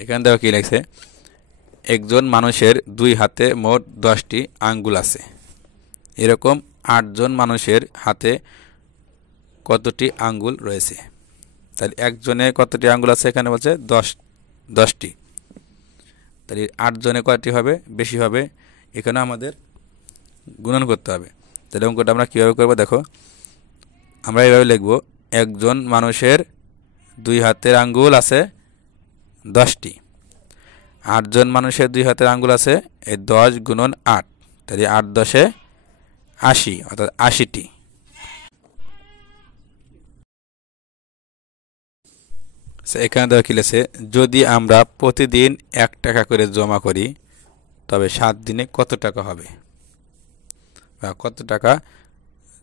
এখানে দেখো কি লেখছে, একজন মানুষের দুই হাতে মোট 10টি আঙ্গুল আছে। এরকম 8 জন মানুষের হাতে কতটি আঙ্গুল রয়েছে? তাহলে একজনের কতটি আঙ্গুল আছে, এখানে বলছে 10টি। তাহলে 8 জনে কয়টি হবে? বেশি হবে। এখানে আমাদের গুণন করতে হবে। তাহলে অঙ্কটা আমরা কীভাবে করবো দেখো, আমরা এইভাবে লিখব, একজন মানুষের দুই হাতের আঙ্গুল আছে 10টি, 8 জন মানুষের দুই হাতের আঙ্গুল আছে এই 10 গুণন 8, তাহলে 8 10 80, অর্থাৎ 80টি। এখানে দেখো কি লেখছে, যদি আমরা প্রতিদিন 1 টাকা করে জমা করি তবে 7 দিনে কত টাকা হবে, বা কত টাকা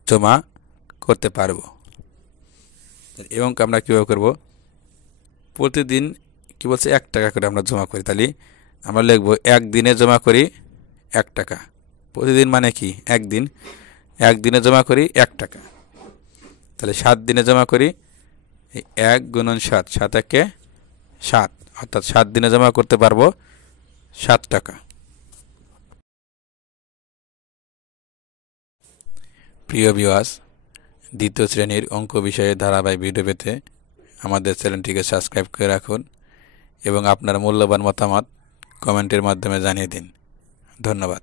জমা করতে পারবো। এবং আমরা কীভাবে করব, প্রতিদিন কি বলছে 1 টাকা করে আমরা জমা করি, তাহলে আমরা লিখব 1 দিনে জমা করি 1 টাকা। প্রতিদিন মানে কি? একদিন। 1 দিনে জমা করি 1 টাকা। তাহলে 7 দিনে জমা করি 1 গুণন 7, 7 একে 7, অর্থাৎ 7 দিনে জমা করতে পারবো 7 টাকা। প্রিয় ভিউয়ার্স, দ্বিতীয় শ্রেণীর অঙ্ক বিষয়ে ধারাবাহিক ভিডিও পেতে আমাদের চ্যানেলটিকে সাবস্ক্রাইব করে রাখুন এবং আপনার মূল্যবান মতামত কমেন্টের মাধ্যমে জানিয়ে দিন। ধন্যবাদ।